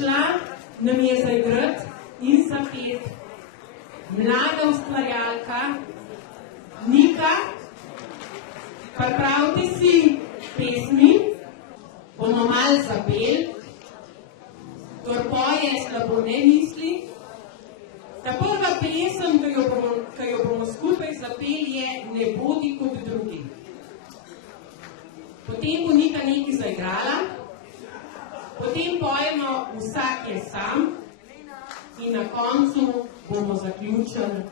prišla nam je zaigrati in zapeti mlada ustvarjalka Nika. Pripravite si pesmi, bomo malo zapeli, kdor poje slabo ne misli. Ta prva pesem, ki jo bomo skupaj zapeli, je Ne bodi kot drugi. Potem bo Nika nekaj zaigrala, potem pojemo Vsak je sam in na koncu bomo zaključili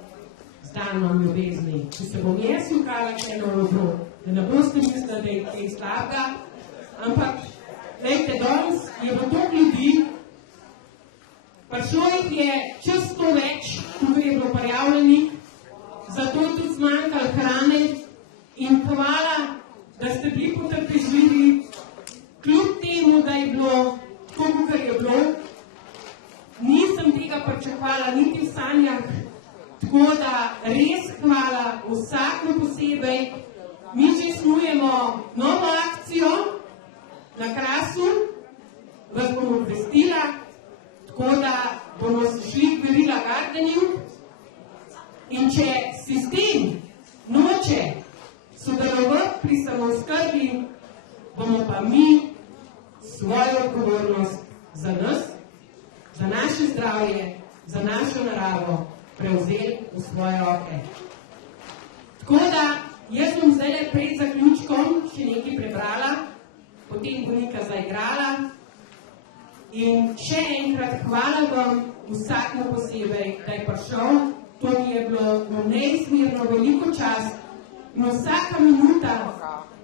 z danom ljubezni. Če se bom jaz ukala še eno dobro, da ne boste mislili, da je kaj slabega, ampak glejte, danes je bilo toliko ljudi, prišlo jih je čez 100 več, tukaj je bilo prijavljenih, zato je tudi zmanjkalo hrane in hvala, da ste bili potrpežljivi, kljub temu, da je bilo tako, kar je bilo. Nisem tega pričakovala niti v sanjah, tako da res hvala vsakmu posebej. Mi že snujemo novo akcijo na Krasu, vas bomo obvestila, tako da bomo šli k Guerilla Gardening. In če sistem noče sodelovati pri samooskrbi, bomo pa mi svojo odgovornost za nas, za naše zdravje, za našo naravo prevzeli v svoje roke. Tako da jaz bom zdaj pred zaključkom še nekaj prebrala, potem bo Nika zaigrala in še enkrat hvala vam vsakmu posebej, da je prišel. To mi je bilo neizmerno veliko čast in vsaka minuta,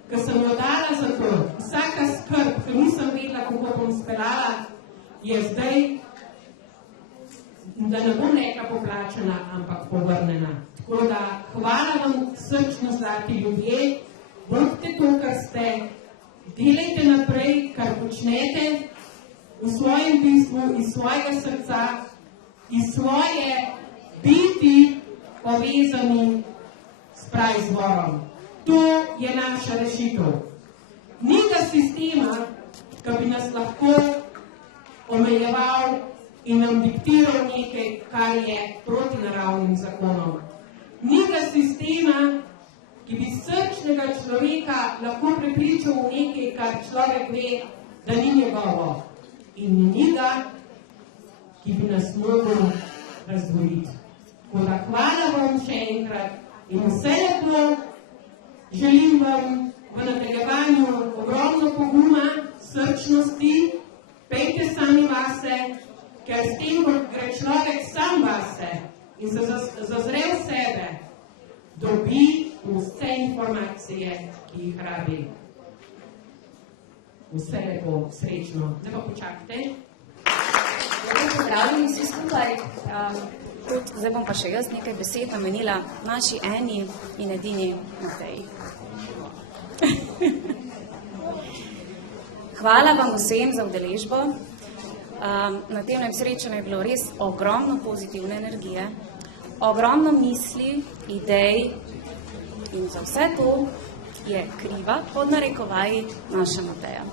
ki sem jo dala za to, vsaka skrb, ki nisem vedela, kako bom speljala, je zdaj, da ne bom rekla poplačana, ampak povrnjena. Tako da hvala vam srčno, zlati ljudje, bodite to, kar ste, delajte naprej, kar počnete v svojem bistvu, iz svojega srca, iz svoje biti povezani s praizvorom. To je naša rešitev. Ni ga sistema, ki bi nas lahko omejeval in nam diktiral nekaj, kar je proti naravnim zakonom. Ni ga sistema, ki bi srčnega človeka lahko prepričal v nekaj, kar človek ve, da ni njegovo. In ni ga, ki bi nas mogel razdvojiti. Tako da hvala vam še enkrat in vse lepo. Želim vam v nadaljevanju ogromno poguma, srčnosti, pejte sami vase, ker s tem, ko gre človek sam vase in se zazre v sebe, dobi vse informacije, ki jih rabi. Vse lepo, srečno. Zdaj pa počakajte. Pozdravljeni vsi skupaj. Zdaj bom pa še jaz nekaj besed namenila naši eni in edini Mateji. Hvala vam vsem za udeležbo. Na tem srečanju je bilo res ogromno pozitivne energije, ogromno misli, idej in za vse to je kriva, pod narekovaji, naša Mateja.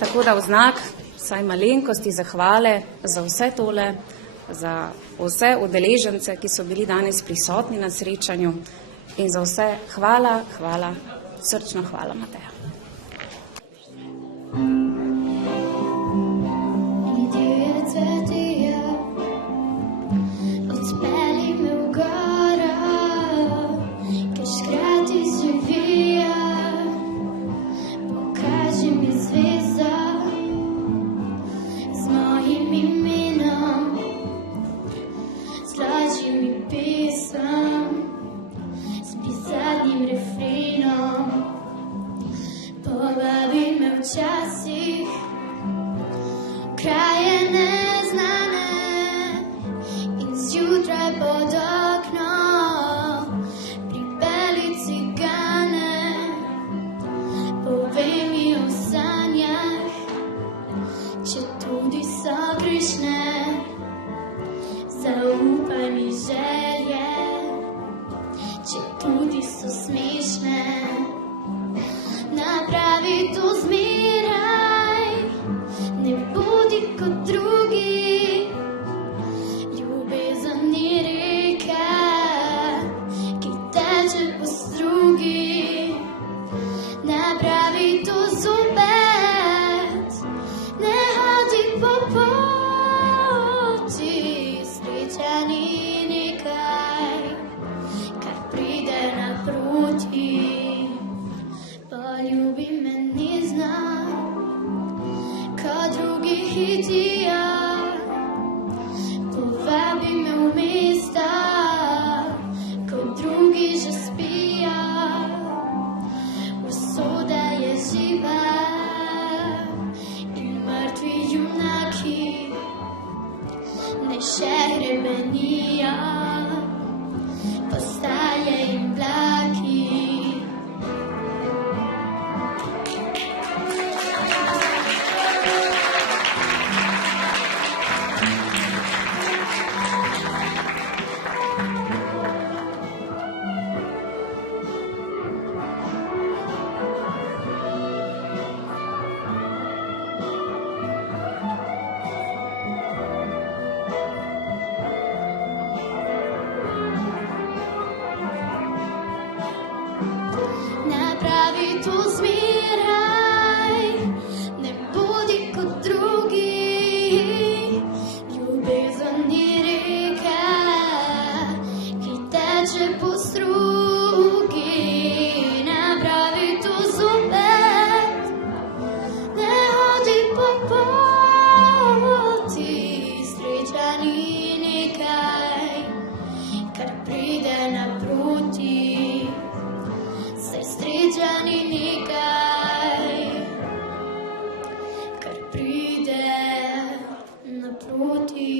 Tako da v znak vsaj malenkosti zahvale za vse tole, za vse udeležence, ki so bili danes prisotni na srečanju in za vse hvala, hvala, srčno hvala, Mateja. zopet, ne hodi po poti, sreća ni nekaj, kar pride naproti. Poljubi me ni znaj, ko drugi hitijo, povabi me v mesta, ko drugi že spijo. Usoda je živa in mrtvi junaki ne še hrepenijo, postaje in vlaki. Napravi to zmeraj, ne bodi kot drugi. Ljubezen ni reka, ki teče po strugi. Napravi to zopet, ne hodi po poti. Sreča ni nekaj, kar pride naproti. Sreča ni nekaj, kar pride naproti.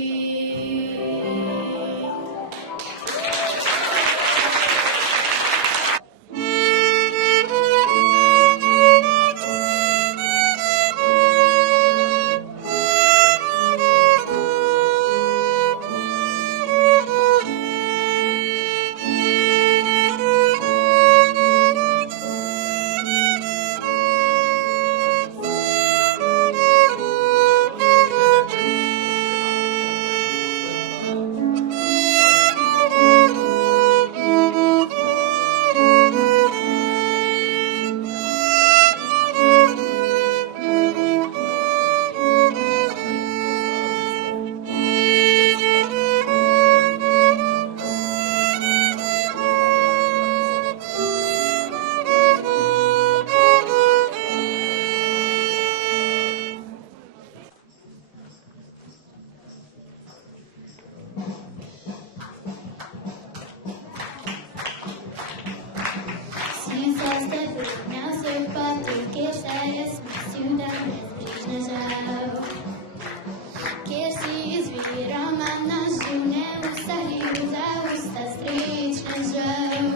Kjer si izviroma naš živne usta, ljuza usta srečnežev.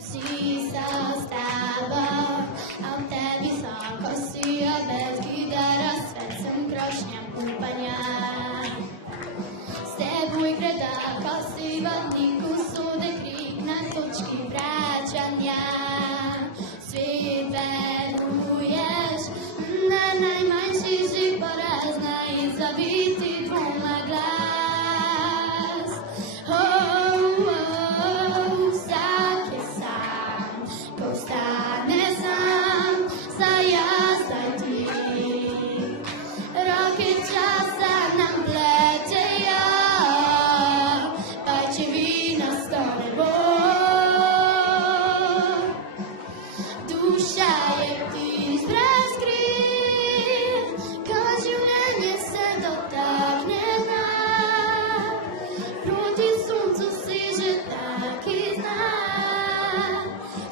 Vsi so s tabo, a v tebi so kosijo bez gitara, svecem krošnjam upanja. S teboj greda kosi vodniku, sode krik na točki vračanja. Svet veruješ, na najmanjši že porazna in zaviti dvoma glas. Vsak je sam, ko ostane sam, zdaj jaz, zdaj ti. Roke časa nam pletejo, pajčevina sto ne bo. Duša je ptič brez kril, ko življenje se dotakne dna. Proti soncu seže taki znak,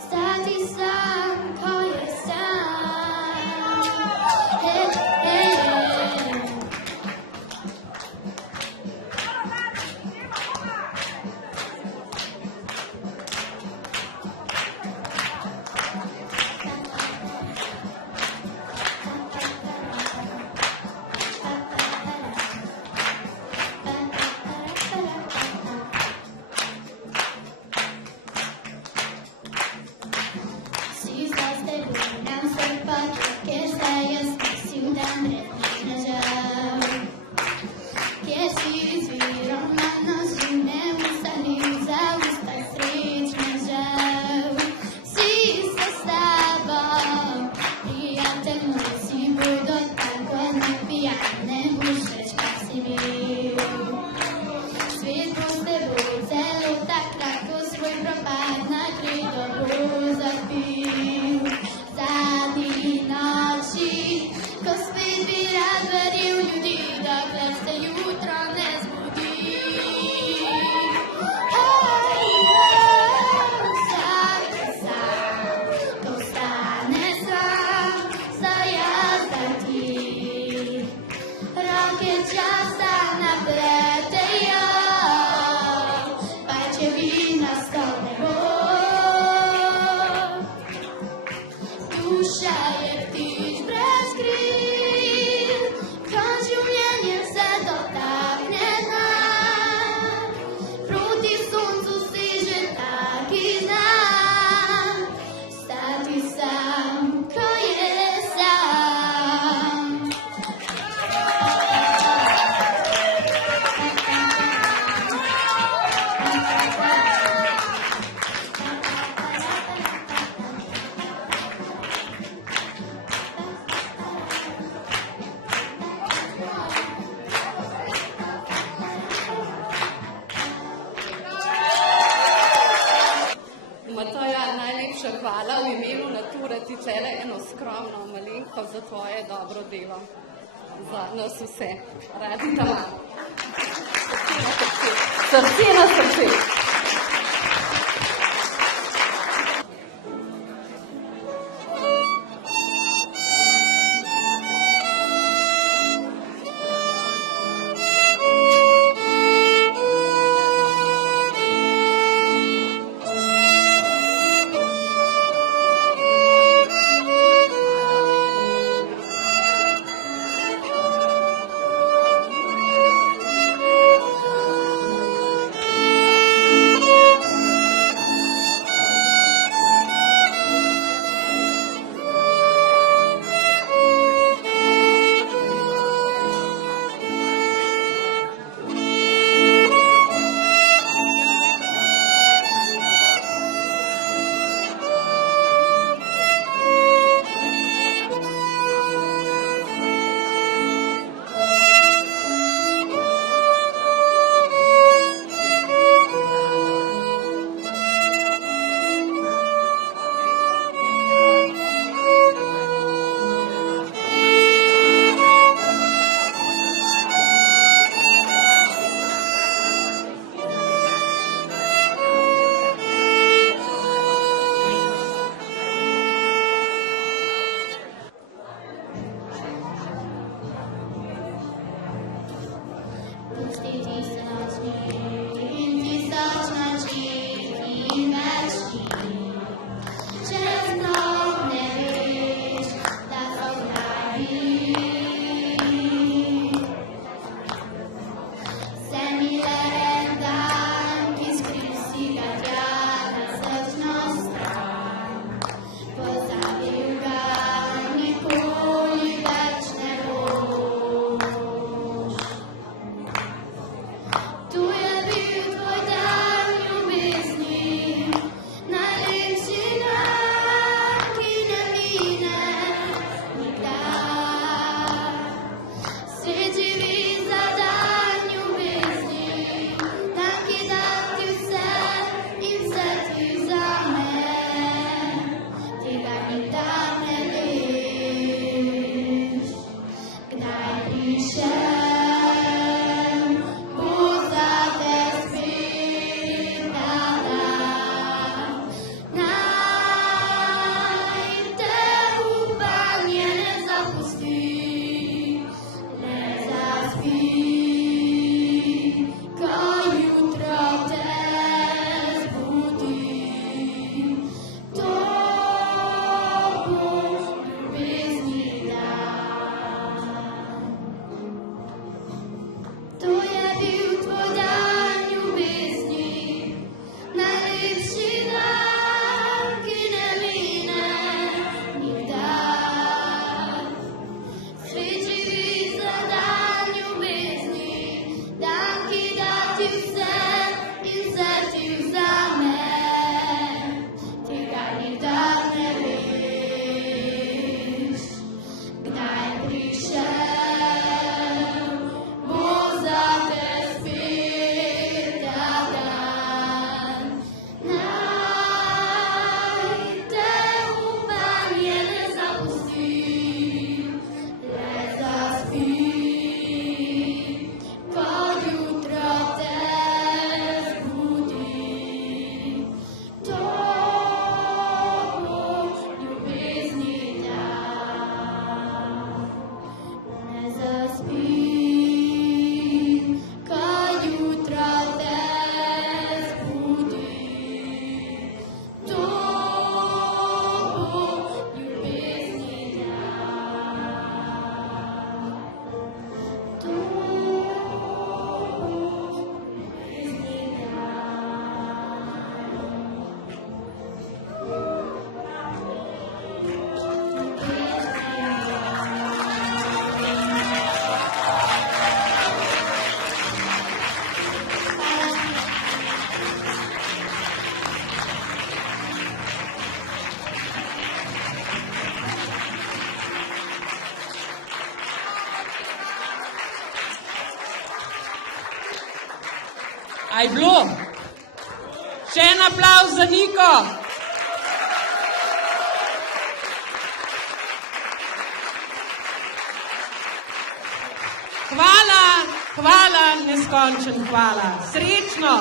stati sam, ko je sam. Hej, hej, ti tlele eno skromno malenko za tvoje dobro delo. Za nas vse. Radi te imamo. Srce na srce. A je bilo? Še en aplavz za Niko. Hvala, neskončen hvala. Srečno!